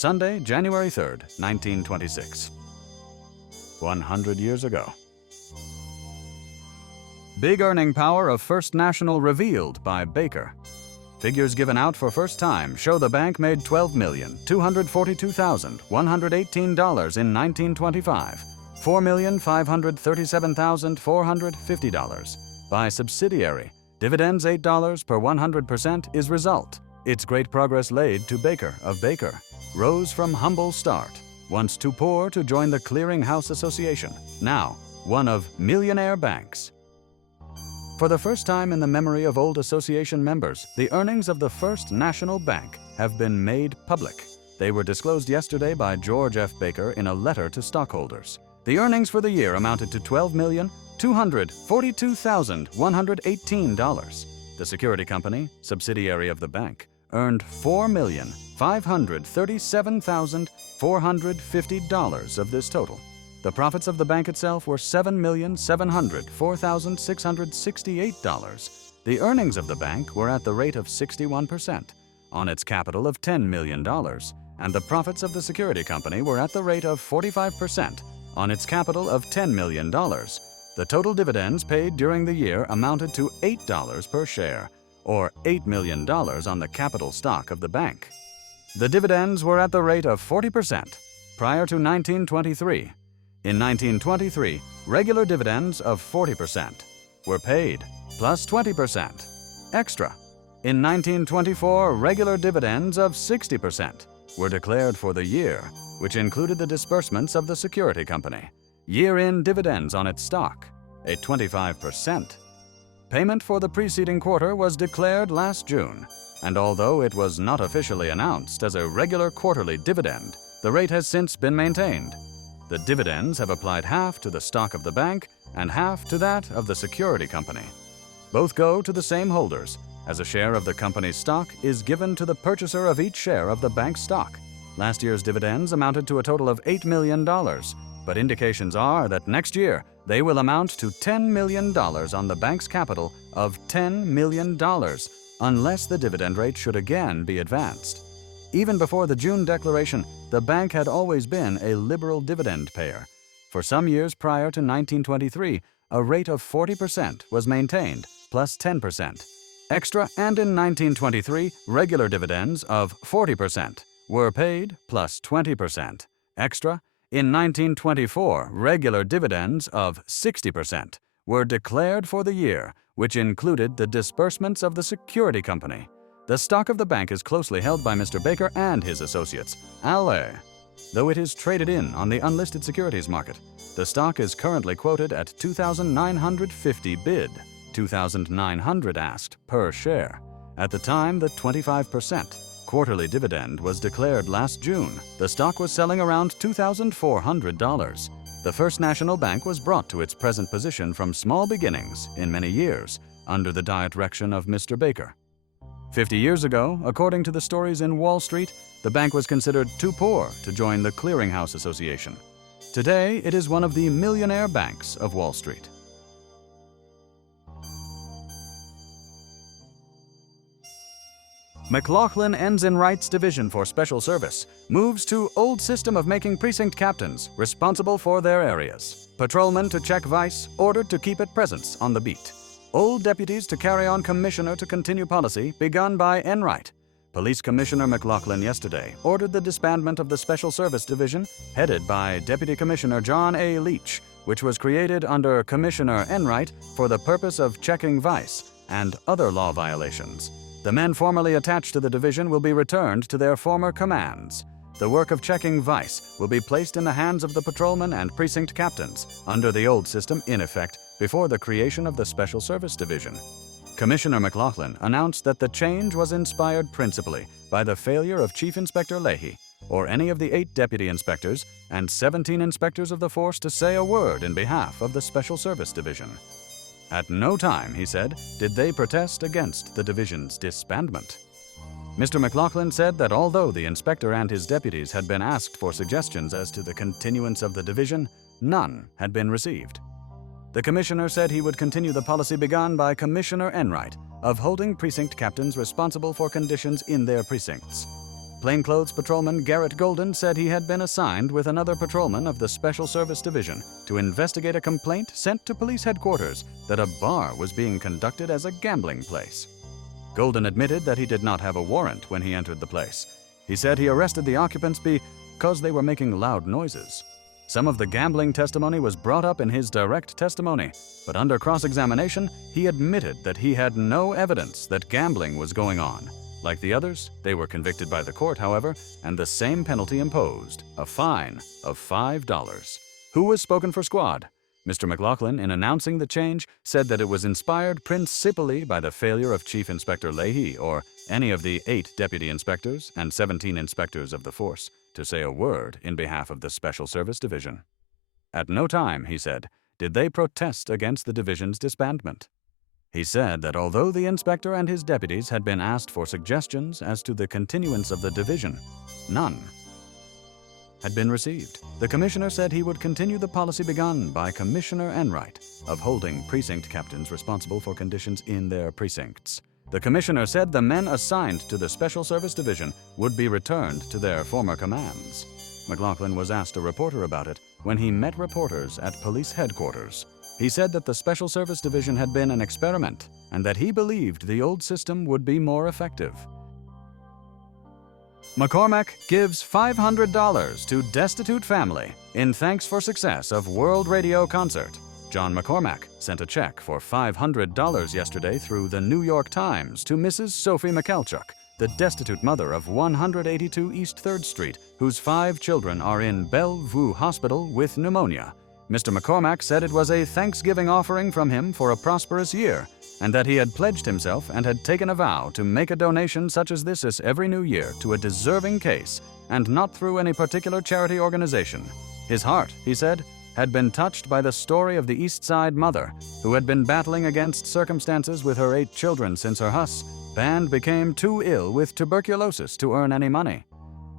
Sunday, January 3rd, 1926. 100 years ago. Big earning power of First National revealed by Baker. Figures given out for first time show the bank made $12,242,118 in 1925, $4,537,450 by subsidiary. Dividends $8 per 100% is result. Its great progress laid to Baker of Baker. Rose from humble start, once too poor to join the Clearing House Association, now one of millionaire banks. For the first time in the memory of old association members, the earnings of the First National Bank have been made public. They were disclosed yesterday by George F. Baker in a letter to stockholders. The earnings for the year amounted to $12,242,118. The security company, subsidiary of the bank, earned $4,537,450 of this total. The profits of the bank itself were $7,704,668. The earnings of the bank were at the rate of 61% on its capital of $10 million, and the profits of the security company were at the rate of 45% on its capital of $10 million. The total dividends paid during the year amounted to $8 per share, or $8 million on the capital stock of the bank. The dividends were at the rate of 40% prior to 1923. In 1923, regular dividends of 40% were paid, plus 20% extra. In 1924, regular dividends of 60% were declared for the year, which included the disbursements of the security company. Year-end dividends on its stock, a 25%. Payment for the preceding quarter was declared last June, and although it was not officially announced as a regular quarterly dividend, the rate has since been maintained. The dividends have applied half to the stock of the bank and half to that of the security company. Both go to the same holders, as a share of the company's stock is given to the purchaser of each share of the bank's stock. Last year's dividends amounted to a total of $8 million, but indications are that next year they will amount to $10 million on the bank's capital of $10 million, unless the dividend rate should again be advanced. Even before the June declaration, the bank had always been a liberal dividend payer. For some years prior to 1923, a rate of 40% was maintained, plus 10% extra, and in 1923, regular dividends of 40% were paid, plus 20% extra. In 1924, regular dividends of 60% were declared for the year, which included the disbursements of the security company. The stock of the bank is closely held by Mr. Baker and his associates, Aller. Though it is traded in on the unlisted securities market, the stock is currently quoted at $2,950 bid, $2,900 asked per share. At the time, the 25% quarterly dividend was declared last June. The stock was selling around $2,400. The First National Bank was brought to its present position from small beginnings in many years under the direction of Mr. Baker. 50 years ago, according to the stories in Wall Street, the bank was considered too poor to join the Clearing House Association. Today, it is one of the millionaire banks of Wall Street. McLaughlin Ensign-Wright's Division for Special Service moves to old system of making precinct captains responsible for their areas. Patrolmen to check vice, ordered to keep at presence on the beat. Old deputies to carry on commissioner to continue policy begun by Enright. Police Commissioner McLaughlin yesterday ordered the disbandment of the Special Service Division headed by Deputy Commissioner John A. Leach, which was created under Commissioner Enright for the purpose of checking vice and other law violations. The men formerly attached to the division will be returned to their former commands. The work of checking vice will be placed in the hands of the patrolmen and precinct captains under the old system in effect before the creation of the Special Service Division. Commissioner McLaughlin announced that the change was inspired principally by the failure of Chief Inspector Leahy or any of the 8 deputy inspectors and 17 inspectors of the force to say a word in behalf of the Special Service Division. At no time, he said, did they protest against the division's disbandment. Mr. McLaughlin said that although the inspector and his deputies had been asked for suggestions as to the continuance of the division, none had been received. The commissioner said he would continue the policy begun by Commissioner Enright of holding precinct captains responsible for conditions in their precincts. Plainclothes Patrolman Garrett Golden said he had been assigned with another patrolman of the Special Service Division to investigate a complaint sent to police headquarters that a bar was being conducted as a gambling place. Golden admitted that he did not have a warrant when he entered the place. He said he arrested the occupants because they were making loud noises. Some of the gambling testimony was brought up in his direct testimony, but under cross-examination, he admitted that he had no evidence that gambling was going on. Like the others, they were convicted by the court, however, and the same penalty imposed, a fine of $5. Who was spoken for Squad? Mr. McLaughlin, in announcing the change, said that it was inspired principally by the failure of Chief Inspector Leahy or any of the 8 deputy inspectors and 17 inspectors of the force to say a word in behalf of the Special Service Division. At no time, he said, did they protest against the division's disbandment. He said that although the inspector and his deputies had been asked for suggestions as to the continuance of the division, none had been received. The commissioner said he would continue the policy begun by Commissioner Enright of holding precinct captains responsible for conditions in their precincts. The commissioner said the men assigned to the Special Service Division would be returned to their former commands. McLaughlin was asked a reporter about it when he met reporters at police headquarters. He said that the Special Service Division had been an experiment and that he believed the old system would be more effective. McCormack gives $500 to destitute family in thanks for success of World Radio concert. John McCormack sent a check for $500 yesterday through the New York Times to Mrs. Sophie McKelchuk, the destitute mother of 182 East 3rd Street, whose 5 children are in Bellevue Hospital with pneumonia. Mr. McCormack said it was a Thanksgiving offering from him for a prosperous year, and that he had pledged himself and had taken a vow to make a donation such as this every new year to a deserving case, and not through any particular charity organization. His heart, he said, had been touched by the story of the East Side mother, who had been battling against circumstances with her 8 children since her husband became too ill with tuberculosis to earn any money.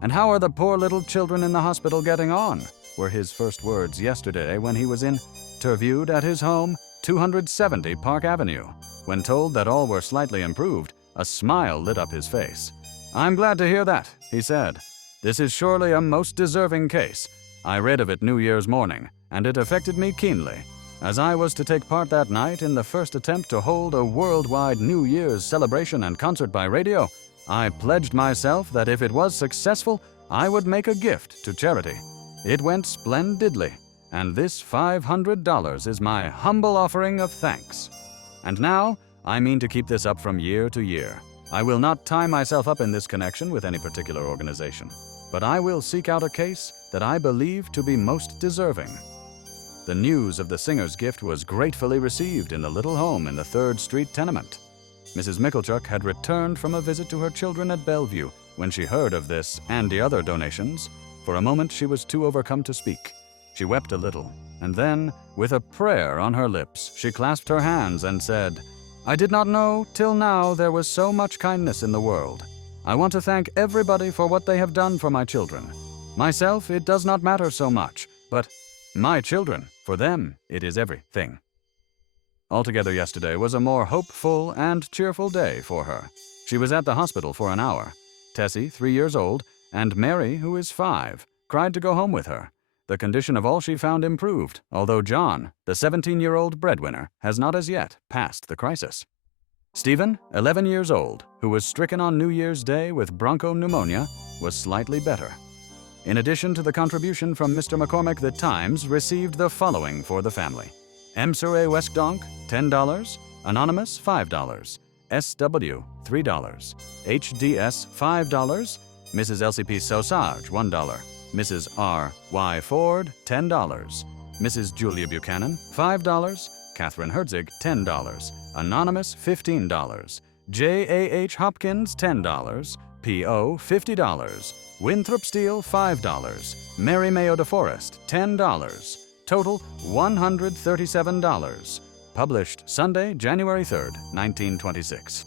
"And how are the poor little children in the hospital getting on?" were his first words yesterday when he was interviewed at his home, 270 Park Avenue. When told that all were slightly improved, a smile lit up his face. "I'm glad to hear that," he said. "This is surely a most deserving case. I read of it New Year's morning, and it affected me keenly. As I was to take part that night in the first attempt to hold a worldwide New Year's celebration and concert by radio, I pledged myself that if it was successful, I would make a gift to charity. It went splendidly, and this $500 is my humble offering of thanks. And now, I mean to keep this up from year to year. I will not tie myself up in this connection with any particular organization, but I will seek out a case that I believe to be most deserving." The news of the singer's gift was gratefully received in the little home in the 3rd Street tenement. Mrs. Mickelchuk had returned from a visit to her children at Bellevue when she heard of this and the other donations. For a moment, she was too overcome to speak. She wept a little, and then, with a prayer on her lips, she clasped her hands and said, "I did not know till now there was so much kindness in the world. I want to thank everybody for what they have done for my children. Myself, it does not matter so much, but my children, for them, it is everything." Altogether, yesterday was a more hopeful and cheerful day for her. She was at the hospital for an hour. Tessie, 3 years old, and Mary, who is 5, cried to go home with her. The condition of all she found improved, although John, the 17-year-old breadwinner, has not as yet passed the crisis. Stephen, 11 years old, who was stricken on New Year's Day with bronchopneumonia, was slightly better. In addition to the contribution from Mr. McCormack, the Times received the following for the family. M. Surrey Westdonk, $10, Anonymous, $5, SW, $3, HDS, $5, Mrs. LCP Sausage, $1, Mrs. R. Y. Ford, $10, Mrs. Julia Buchanan, $5, Catherine Herzig, $10, Anonymous, $15, J. A. H. Hopkins, $10, P.O., $50, Winthrop Steele, $5, Mary Mayo DeForest, $10, total $137. Published Sunday, January 3rd, 1926.